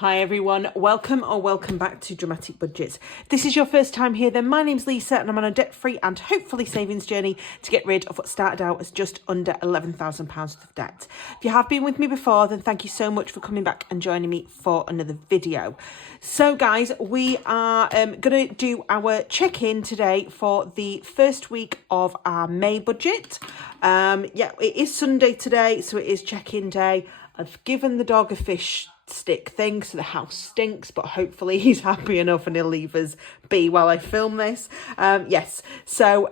Hi everyone, welcome back to Dramatic Budgets. If this is your first time here, then my name's Lisa and I'm on a debt-free and hopefully savings journey to get rid of what started out as just under £11,000 worth of debt. If you have been with me before, then thank you so much for coming back and joining me for another video. So guys, we are going to do our check-in today for the first week of our May budget. Yeah, it is Sunday today, so it is check-in day. I've given the dog a fish stick thing, so the house stinks, but hopefully he's happy enough and he'll leave us be while I film this. Yes, so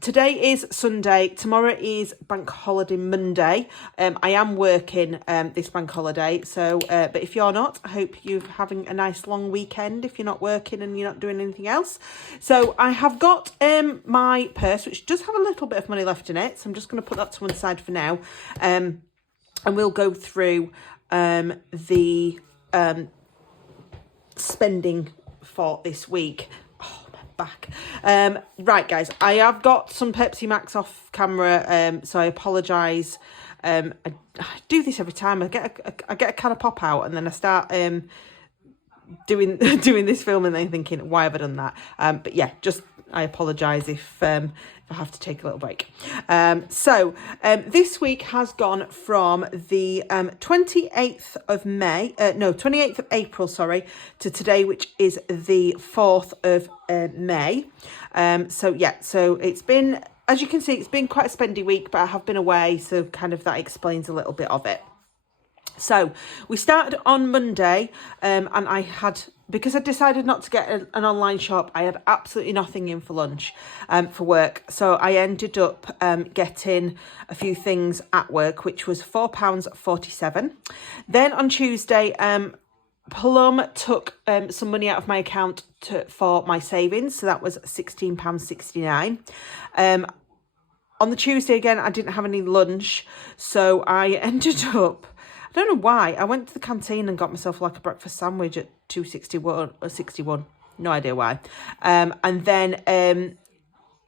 today is Sunday, tomorrow is bank holiday Monday. I am working this bank holiday, so but if you're not, I hope you're having a nice long weekend if you're not working and you're not doing anything else. So I have got my purse, which does have a little bit of money left in it, so I'm just going to put that to one side for now, and we'll go through the spending for this week. Oh, my back. Right, guys, I have got some Pepsi Max off camera, so I apologise. I do this every time. I get a can of pop out and then I start doing this film and then thinking, why have I done that? But yeah, just I apologise if I have to take a little break. So this week has gone from the 28th of April, sorry, to today, which is the 4th of May. So yeah, so it's been, as you can see, it's been quite a spendy week, but I have been away, so kind of that explains a little bit of it. So we started on Monday, and I had, because I decided not to get an online shop, I had absolutely nothing in for lunch, for work. So I ended up getting a few things at work, which was £4.47. Then on Tuesday, Plum took some money out of my account for my savings. So that was £16.69. On the Tuesday again, I didn't have any lunch. So I ended up, I don't know why, I went to the canteen and got myself like a breakfast sandwich at £2.61 or 61. No idea why. And then I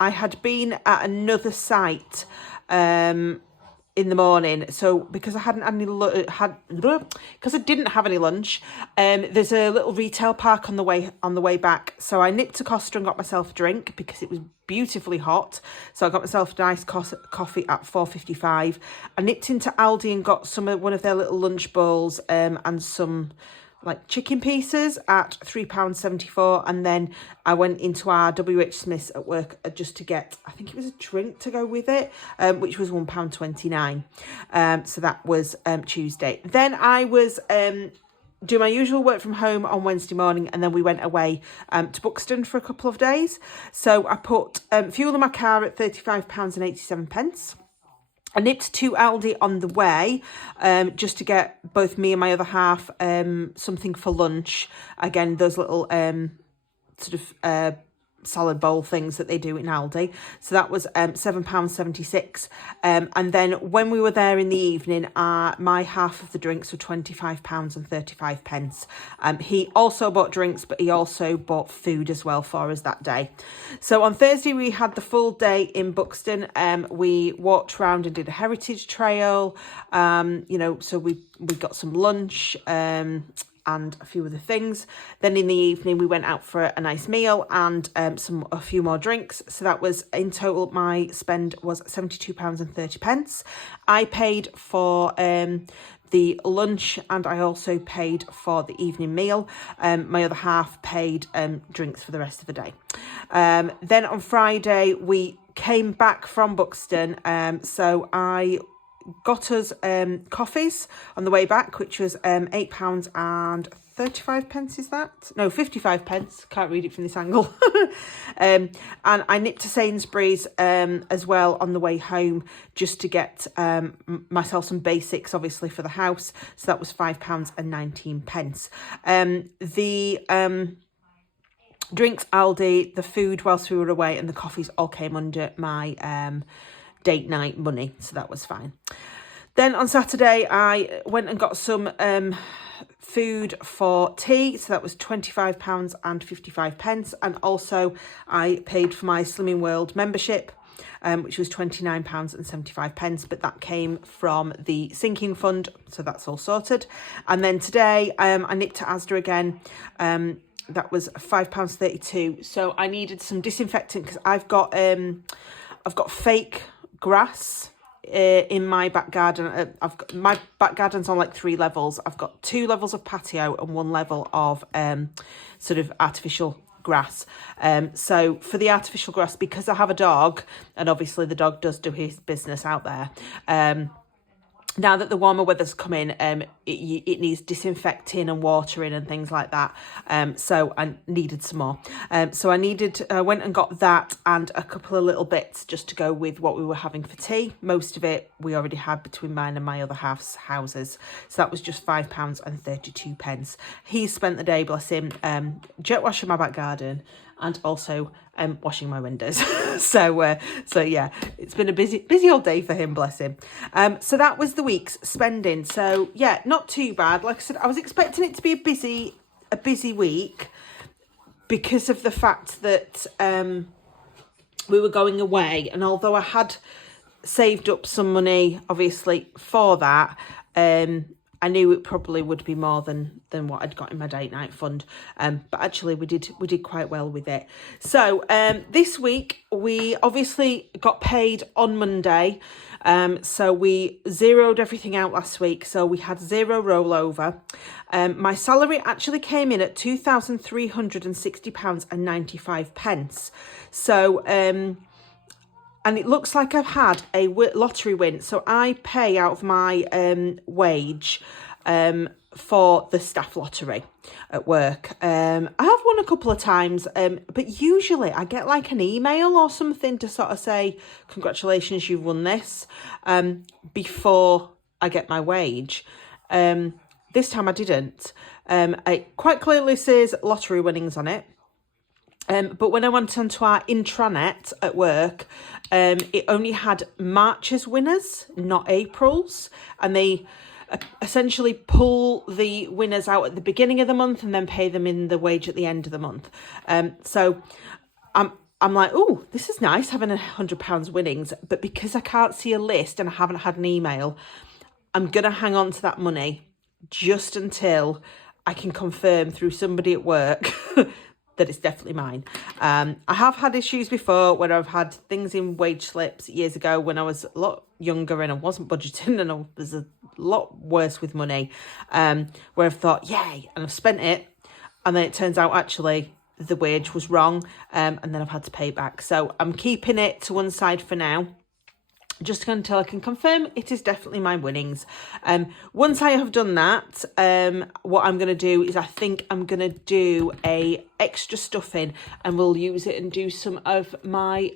had been at another site in the morning, so because I hadn't had any because I didn't have any lunch, there's a little retail park on the way back, so I nipped to Costa and got myself a drink because it was beautifully hot. So I got myself a nice coffee at £4.55. I nipped into Aldi and got one of their little lunch bowls and some like chicken pieces at £3.74, and then I went into our WH Smith's at work just to get, I think it was a drink to go with it, which was £1.29. So that was Tuesday. Then I was do my usual work from home on Wednesday morning, and then we went away to Buxton for a couple of days. So I put fuel in my car at £35.87. I nipped to Aldi on the way just to get both me and my other half something for lunch. Again, those little sort of salad bowl things that they do in Aldi. So that was £7.76. And then when we were there in the evening, my half of the drinks were £25.35. He also bought drinks, but he also bought food as well for us that day. So on Thursday, we had the full day in Buxton. We walked around and did a heritage trail. So we got some lunch, and a few other things. Then in the evening, we went out for a nice meal and a few more drinks. So that was, in total, my spend was £72.30. I paid for the lunch and I also paid for the evening meal. My other half paid drinks for the rest of the day. Then on Friday, we came back from Buxton. So I got us coffees on the way back, which was £8.35, is that? No, 55 pence. Can't read it from this angle. And I nipped to Sainsbury's as well on the way home just to get myself some basics, obviously, for the house. So that was £5.19. The drinks, Aldi, the food whilst we were away, and the coffees all came under my date night money, so that was fine. Then on Saturday, I went and got some food for tea, so that was £25.55, and also I paid for my Slimming World membership, which was £29.75, but that came from the sinking fund, so that's all sorted. And then today I nipped to Asda again. That was £5.32. So I needed some disinfectant because I've got fake grass in my back garden. My back garden's on like 3 levels. I've got 2 levels of patio and 1 level of sort of artificial grass. So for the artificial grass, because I have a dog, and obviously the dog does do his business out there, now that the warmer weather's come in, it needs disinfecting and watering and things like that. So I needed some more. So I went and got that and a couple of little bits just to go with what we were having for tea. Most of it we already had between mine and my other half's houses. So that was just £5.32. He spent the day, bless him, jet washing my back garden and also washing my windows. so yeah, it's been a busy old day for him, bless him. So that was the week's spending. So yeah, not too bad. Like I said, I was expecting it to be a busy week because of the fact that we were going away, and although I had saved up some money obviously for that, I knew it probably would be more than what I'd got in my date night fund. But actually we did quite well with it. So this week we obviously got paid on Monday. So we zeroed everything out last week. So we had 0 rollover. My salary actually came in at £2,360.95. So, and it looks like I've had a lottery win. So I pay out of my wage for the staff lottery at work. I have won a couple of times, but usually I get like an email or something to sort of say, congratulations, you've won this, before I get my wage. This time I didn't. It quite clearly says lottery winnings on it. But when I went onto our intranet at work, it only had March's winners, not April's. And they essentially pull the winners out at the beginning of the month and then pay them in the wage at the end of the month. So I'm like, oh, this is nice having £100 winnings. But because I can't see a list and I haven't had an email, I'm going to hang on to that money just until I can confirm through somebody at work that it's definitely mine. I have had issues before when I've had things in wage slips years ago when I was a lot younger and I wasn't budgeting and I was a lot worse with money, where I've thought, yay, and I've spent it, and then it turns out actually the wage was wrong, and then I've had to pay it back. So I'm keeping it to one side for now, just until I can confirm it is definitely my winnings. Once I have done that, what I'm going to do is I think I'm going to do a extra stuffing and we'll use it and do some of my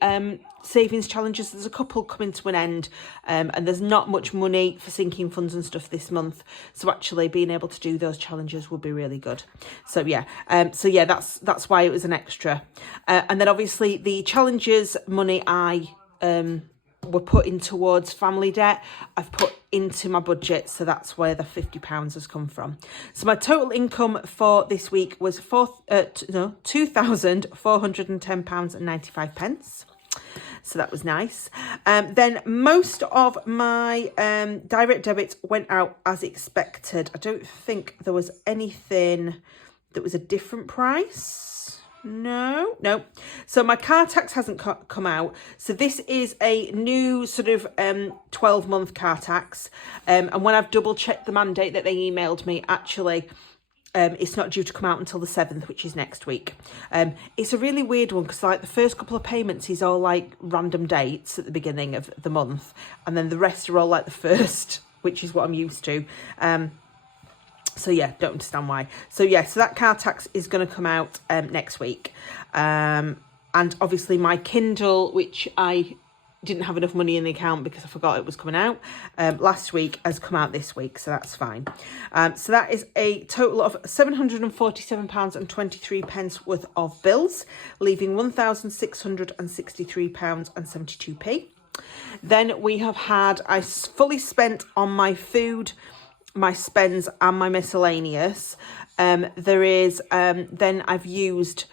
savings challenges. There's a couple coming to an end, and there's not much money for sinking funds and stuff this month. So actually being able to do those challenges would be really good. So yeah, that's why it was an extra. And then obviously the challenges money I were putting towards family debt, I've put into my budget, so that's where the £50 has come from. So my total income for this week was £2,410.95. So that was nice. Then most of my direct debits went out as expected. I don't think there was anything that was a different price. No. So my car tax hasn't come out. So this is a new sort of 12-month car tax. And when I've double checked the mandate that they emailed me, actually, it's not due to come out until the 7th, which is next week. It's a really weird one because like the first couple of payments is all like random dates at the beginning of the month. And then the rest are all like the first, which is what I'm used to. So yeah, don't understand why. So yeah, so that car tax is going to come out next week. And obviously my Kindle, which I didn't have enough money in the account because I forgot it was coming out last week, has come out this week, so that's fine. So that is a total of £747.23 worth of bills, leaving £1,663.72. Then we have had, I fully spent on my food, my spends and my miscellaneous. There is then I've used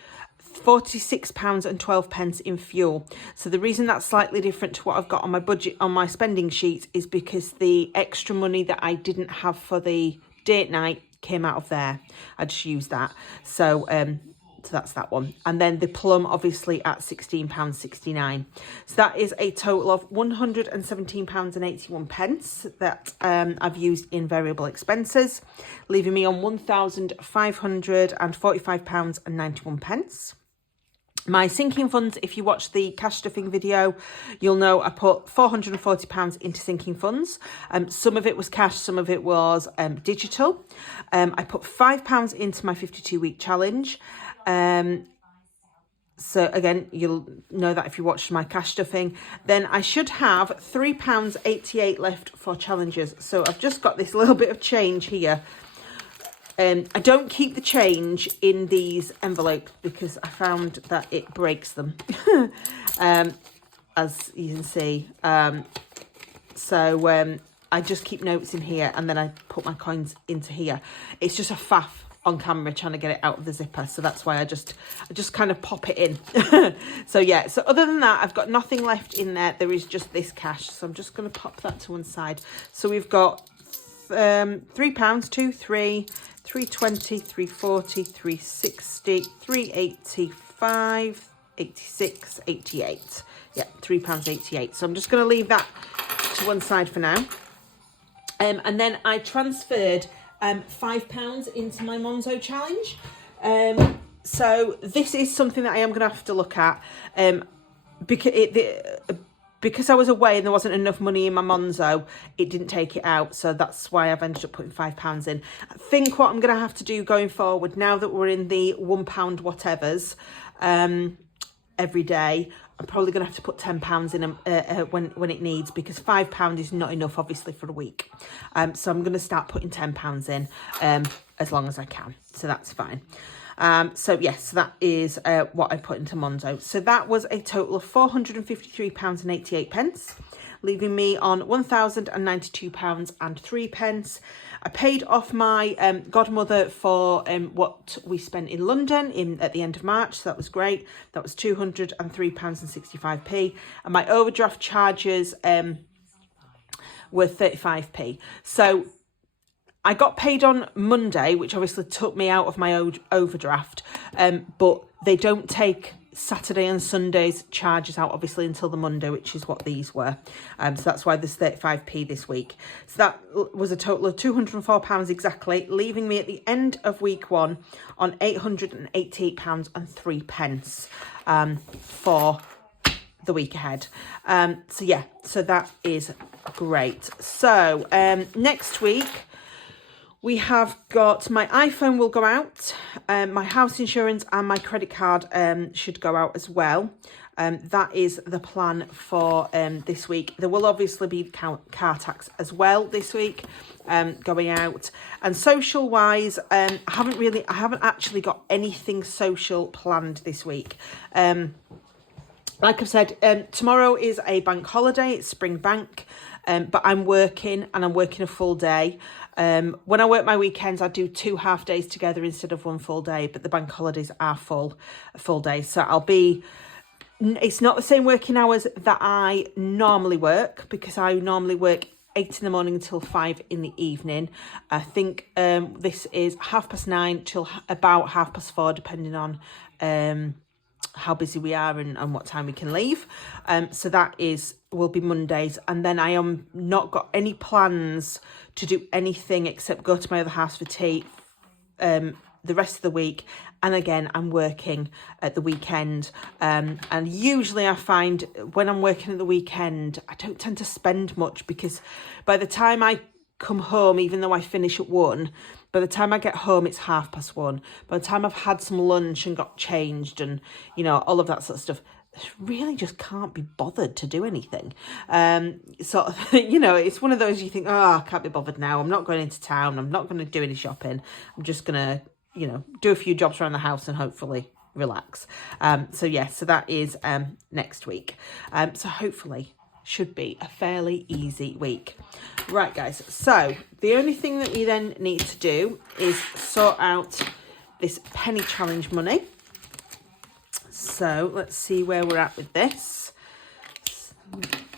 £46.12 in fuel. So the reason that's slightly different to what I've got on my budget, on my spending sheet, is because the extra money that I didn't have for the date night came out of there. I just used that. So so that's that one. And then the plum, obviously, at £16.69. So that is a total of £117.81 that I've used in variable expenses, leaving me on £1,545.91. My sinking funds, if you watch the cash stuffing video, you'll know I put £440 into sinking funds. Some of it was cash, some of it was digital. I put £5 into my 52-week challenge. So again, you'll know that if you watched my cash stuffing. Then I should have £3.88 left for challenges. So I've just got this little bit of change here. I don't keep the change in these envelopes because I found that it breaks them, as you can see. So I just keep notes in here and then I put my coins into here. It's just a faff on camera trying to get it out of the zipper, so that's why I just kind of pop it in. So yeah, so other than that, I've got nothing left in there. There is just this cash, so I'm just going to pop that to one side. So we've got £3, 2, 3, 320, 340, 360, 385, 86, 88. Yeah, £3.88. So I'm just going to leave that to one side for now. And then I transferred £5 into my Monzo challenge. So this is something that I am going to have to look at, because I was away and there wasn't enough money in my Monzo, it didn't take it out. So that's why I've ended up putting £5 in. I think what I'm going to have to do going forward, now that we're in the £1 whatevers every day, I'm probably going to have to put £10 in when it needs, because £5 is not enough, obviously, for a week. So I'm going to start putting £10 in as long as I can. So that's fine. So yes, that is what I put into Monzo. So that was a total of £453.88, leaving me on £1,092.03. I paid off my godmother for what we spent in London at the end of March. So that was great. That was £203.65. And my overdraft charges were 35p. So I got paid on Monday, which obviously took me out of my overdraft, but they don't take Saturday and Sunday's charges out, obviously, until the Monday, which is what these were. So that's why there's 35p this week. So that was a total of £204 exactly, leaving me at the end of week one on £888.03 for the week ahead. So yeah, so that is great. So next week, we have got my iPhone will go out, my house insurance and my credit card should go out as well. That is the plan for this week. There will obviously be car tax as well this week going out. And social wise, I haven't actually got anything social planned this week. Like I've said, tomorrow is a bank holiday, it's spring bank, but I'm working and I'm working a full day. When I work my weekends, I do 2 half days together instead of 1 full day, but the bank holidays are full days. So it's not the same working hours that I normally work, because I normally work 8 in the morning until 5 in the evening. I think this is 9:30 till about 4:30, depending on how busy we are and what time we can leave. So that will be Mondays, and then I am not got any plans to do anything except go to my other house for tea the rest of the week. And again, I'm working at the weekend, and usually I find when I'm working at the weekend, I don't tend to spend much, because by the time I come home, even though I finish at 1, by the time I get home, it's 1:30. By the time I've had some lunch and got changed and, all of that sort of stuff, I really just can't be bothered to do anything. Sort of, it's one of those you think, I can't be bothered now. I'm not going into town. I'm not going to do any shopping. I'm just going to, do a few jobs around the house and hopefully relax. So that is next week. So hopefully should be a fairly easy week. Right, guys, so the only thing that we then need to do is sort out this penny challenge money. So let's see where we're at with this.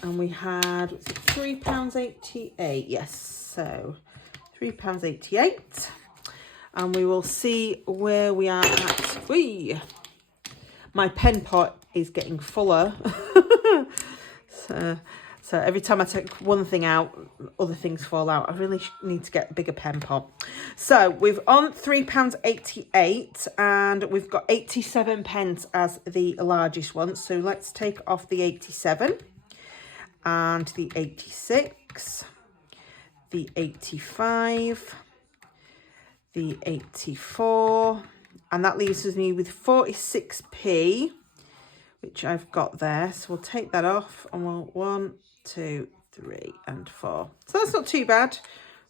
And we had, what's it, £3.88. Yes, so £3.88. And we will see where we are at. Whee! My pen pot is getting fuller. So every time I take one thing out, other things fall out. I really need to get a bigger pen pot. So we've on £3.88 and we've got 87 pence as the largest one. So let's take off the 87 and the 86, the 85, the 84, and that leaves me with 46p, which I've got there. So we'll take that off and we'll 1, 2, 3 and 4. So that's not too bad.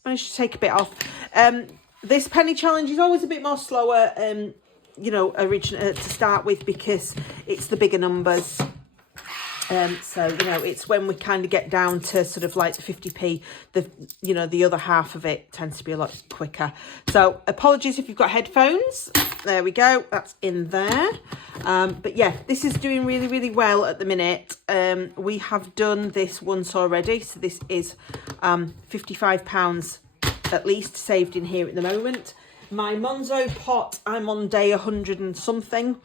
Managed to take a bit off. This penny challenge is always a bit more slower, you know, to start with, because it's the bigger numbers. So, you know, it's when we kind of get down to sort of like the 50p, you know, the other half of it tends to be a lot quicker. So apologies if you've got headphones. There we go. That's in there. But yeah, this is doing really, really well at the minute. We have done this once already. So this is £55 at least saved in here at the moment. My Monzo pot, I'm on day 100 and something.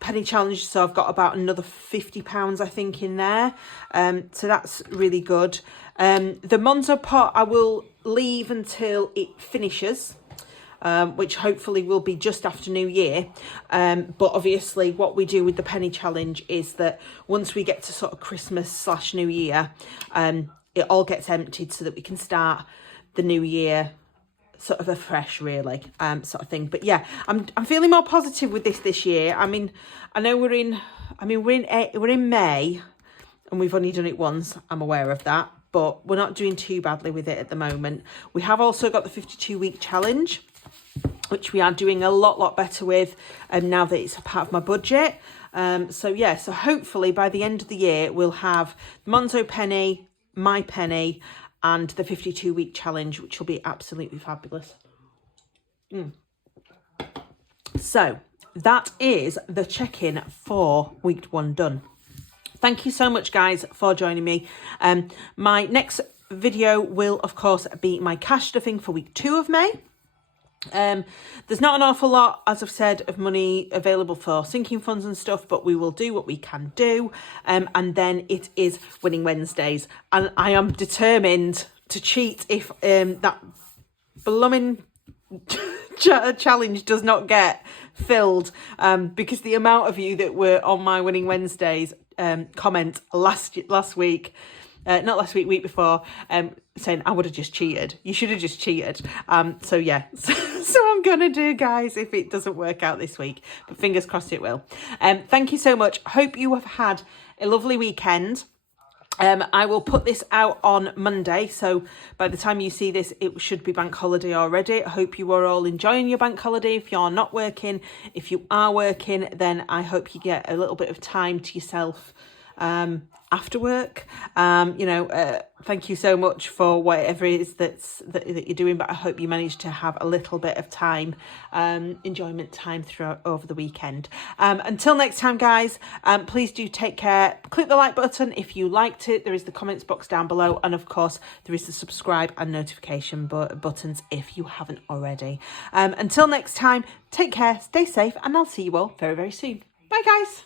Penny challenge, so I've got about another £50 I think in there, so that's really good. The Monzo pot I will leave until it finishes, which hopefully will be just after New Year, but obviously what we do with the penny challenge is that once we get to sort of Christmas / New Year, it all gets emptied so that we can start the new year sort of afresh, really, sort of thing. But yeah, I'm feeling more positive with this year. I mean, I know we're in May, and we've only done it once. I'm aware of that, but we're not doing too badly with it at the moment. We have also got the 52-week challenge, which we are doing a lot better with, now that it's a part of my budget. So yeah, so hopefully by the end of the year we'll have Monzo penny, my penny, and the 52-week challenge, which will be absolutely fabulous. So that is the check-in for week 1 done. Thank you so much, guys, for joining me. My next video will, of course, be my cash stuffing for week 2 of May. There's not an awful lot, as I've said, of money available for sinking funds and stuff, but we will do what we can do. And then it is Winning Wednesdays, and I am determined to cheat if that blooming challenge does not get filled, because the amount of you that were on my Winning Wednesdays comment last week, not last week, week before, saying I would have just cheated. You should have just cheated. So yeah, so I'm gonna do, guys, if it doesn't work out this week, but fingers crossed it will. Thank you so much. Hope you have had a lovely weekend. I will put this out on Monday, so by the time you see this, it should be bank holiday already. I hope you are all enjoying your bank holiday. If you're not working, if you are working, then I hope you get a little bit of time to yourself after work. You know, thank you so much for whatever it is that you're doing, but I hope you manage to have a little bit of time, enjoyment time throughout over the weekend. Until next time, guys, please do take care. Click the like button if you liked it. There is the comments box down below, and of course there is the subscribe and notification buttons if you haven't already. Until next time, take care, stay safe, and I'll see you all very, very soon. Bye, guys.